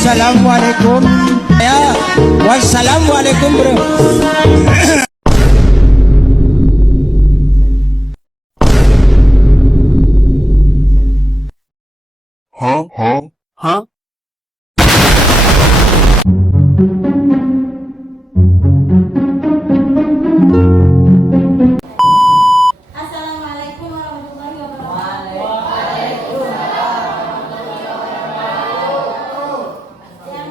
Assalamualaikum ya. Wassalamualaikum bro. Hah? Assalamualaikum warahmatullahi wabarakatuh. Yang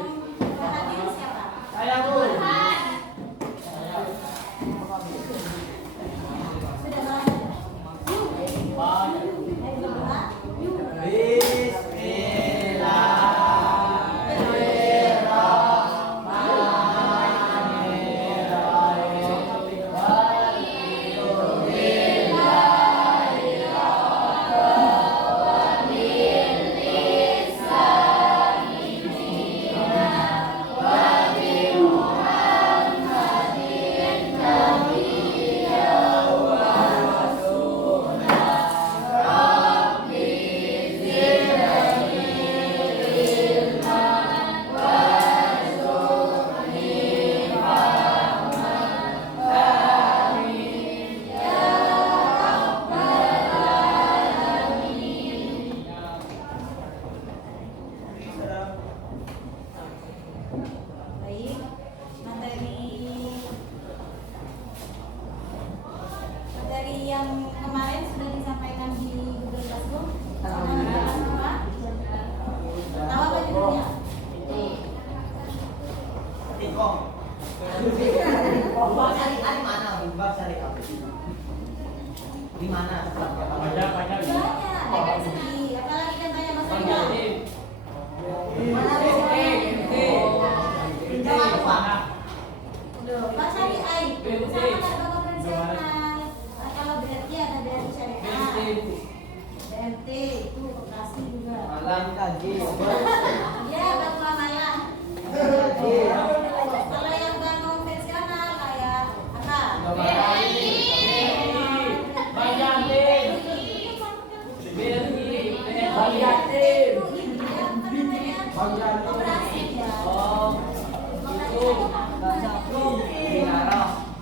berhadir siapa? Saya Bu. Sudah mulai. Baik, materi yang kemarin sudah disampaikan di Google Classroom. Tahu apa judulnya? Di mana tempatnya? Banyak, ada segi. Apalagi kan tanya Mas Ria. Pak Syariah itu sama nggak konvensional. Kalau BRT ada BRT syariah. BRT itu operasi juga. Malam kaji. Ya, batu amalan. Kalau yang bukan konvensional kayak apa? Operasi ya.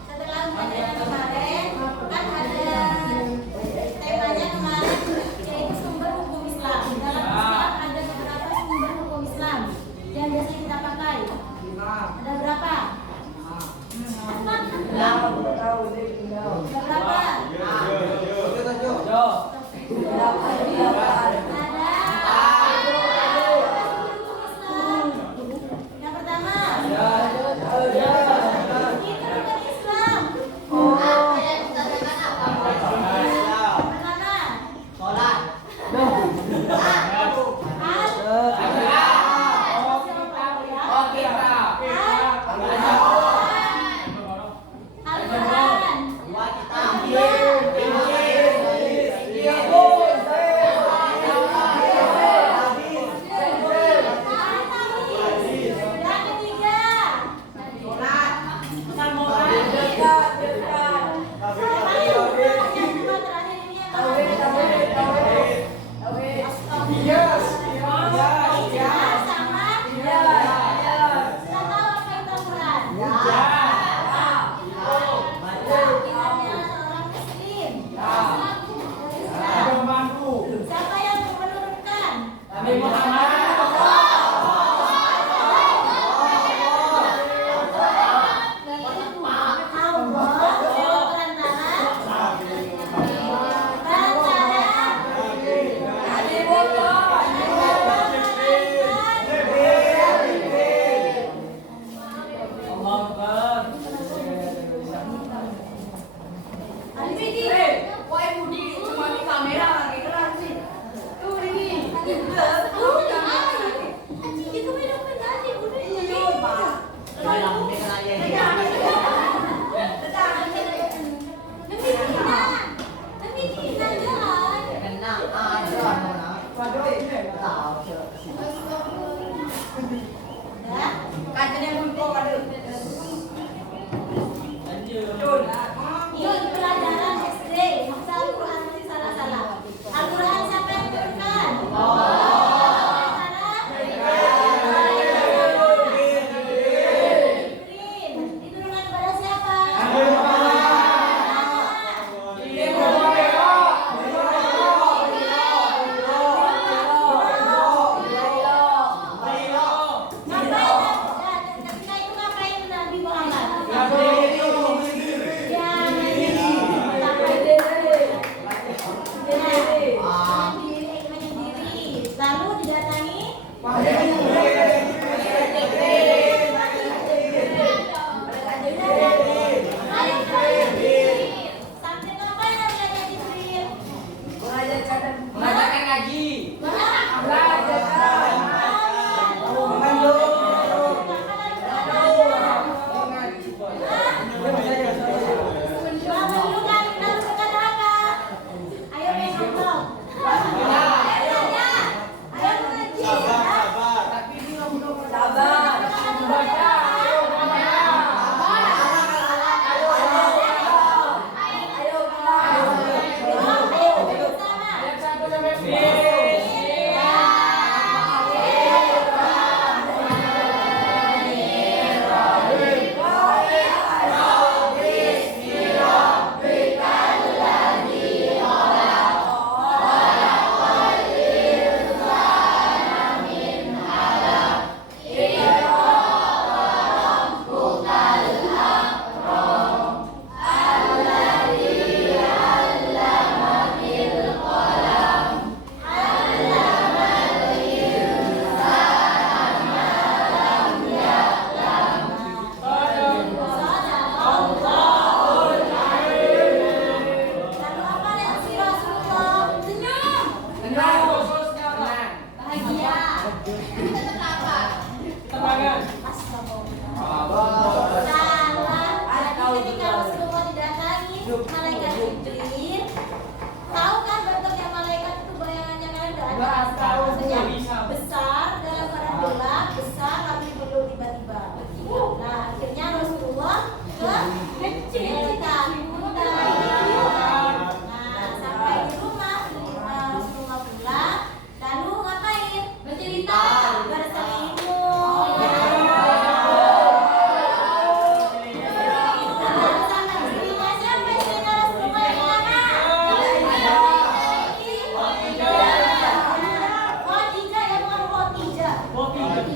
Setelah ujian kemarin kan ada temanya kemarin yaitu sumber hukum Islam. Dalam Islam ada beberapa sumber hukum Islam yang biasanya kita pakai. Ada berapa? Ada berapa? Yang pertama, itu rukun Islam.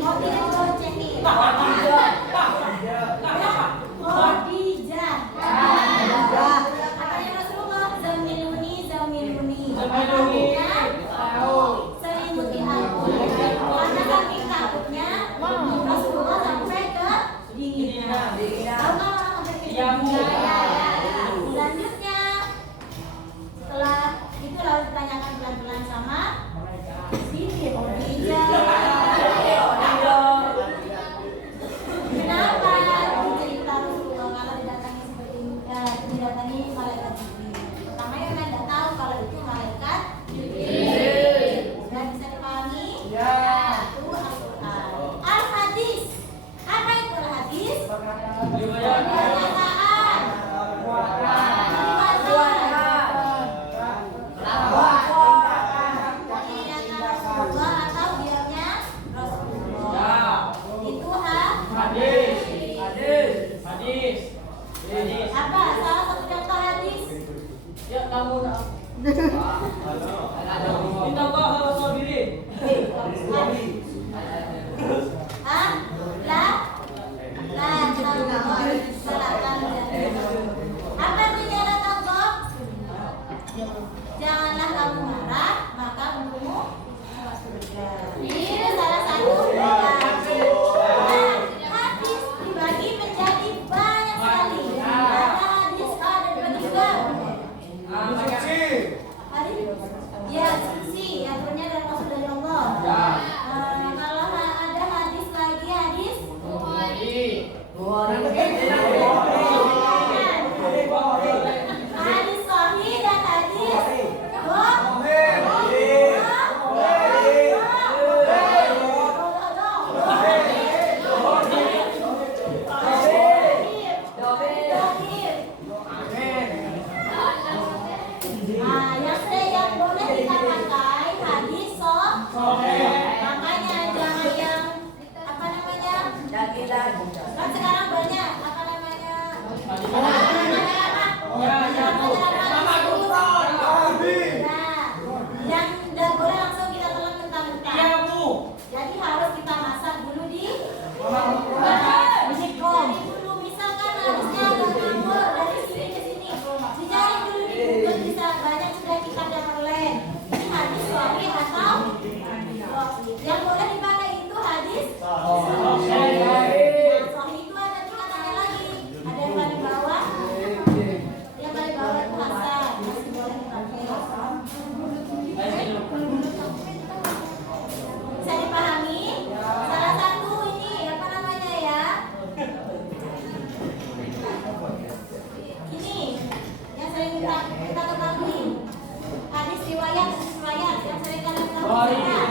Oh, tidak boleh cek nih. Khadijah. Katanya Rasulullah, zamiluni, zamiluni. Artinya, selimuti aku. Karena saking takutnya Rasulullah sampai ke dinginan. Tahu nggak orang sampai ke dinginan? Selanjutnya, setelah itu lalu ditanyakan pelan-pelan sama Siti Khadijah. Kenapa cerita Rasulullah kalau didatangi seperti ini, didatangi malaikat Jibril? Pertama yang anda tahu kalau itu malaikat Jibril. Sudah bisa dipahami? Ya. Itu Al-Quran. Al-Hadis. Apa itu Al-Hadis? Pernyataan. Rasulullah atau diamnya Rasulullah. Itu hadis. Apa? Salah satu contoh hadis. Ya kamu nak. Hah? Apa artinya la taghdab? Janganlah kamu marah, maka untukmu surga. Ini salah satu hadis dibagi menjadi banyak sekali. Ada hadis A dan dibagi dua. Hadis ya suci, aturnya dari Rasul dari Allah. Kalau ada hadis lagi hadis hadis sahih dan hadis yang boleh kita pakai hadis makanya jangan yang apa namanya kan sekarang banyak apa namanya yang tidak boleh langsung kita telan mentah-mentah. Jadi harus kita masak dulu di Mikom. Dulu misalkan harusnya ada ngawur dari sini ke sini, dicari dulu di Google, bisa banyak sudah kitab yang online. Ini hadis sahih atau yang boleh dipakai itu hadis sahih. Itu ada tingkatannya lagi. Ada yang paling bawah, yang paling bawah itu hasan, masih boleh dipakai. Bisa dipahami? Salah satu ini apa namanya ya? Ini yang sering kita ketahui. Hadis riwayat yang sering kalian ketahui. Banyak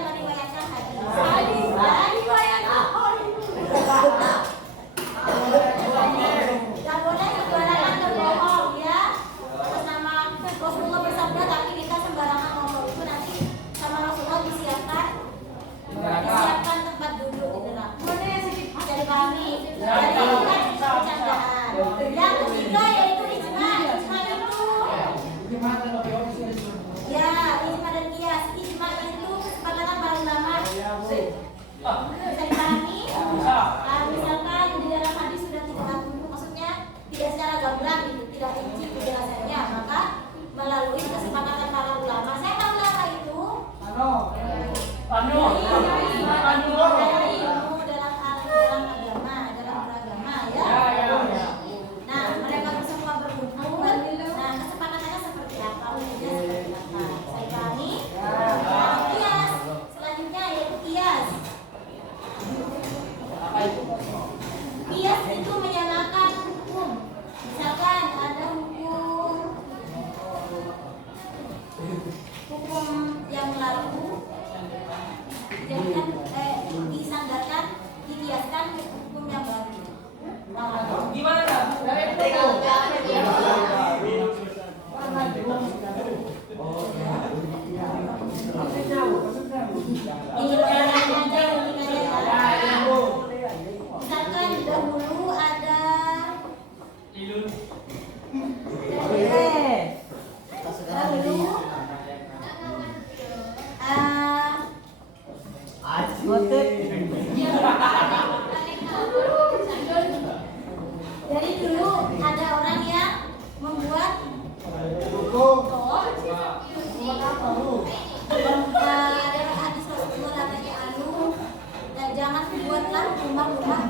meriwayatkan hadis. Tidak boleh sembarangan berbohong ya. Atas nama Rasulullah bersabda tapi kita sembarangan ngomong, itu nanti sama Rasulullah disiapkan tempat duduk di dalam. Bisa dipahami? Jadi bukan bercandaan. Yang ketiga yaitu ijma. Ijma itu ya, ijma dan qiyas. Ijma itu kesepakatan para ulama. Bisa dipahami? Misalkan di dalam hadis sudah maksudnya tidak secara gamblang gitu, tidak rinci penjelasannya, maka melalui kesepakatan para ulama. Saya tahu ulama itu ilmu dalam agama, dalam beragama ya. Nah, mereka semua berkumpul. Nah, kesepakatannya seperti apa? Ujinya seperti apa? Saya pahami. Qiyas. Selanjutnya yaitu qiyas. Qiyas itu menyamakan hukum. Misalkan ada hukum yang lalu dijadikan disandarkan, dikiaskan hukum yang baru. Gimana? Misalkan dahulu ada dahulu rumah-rumah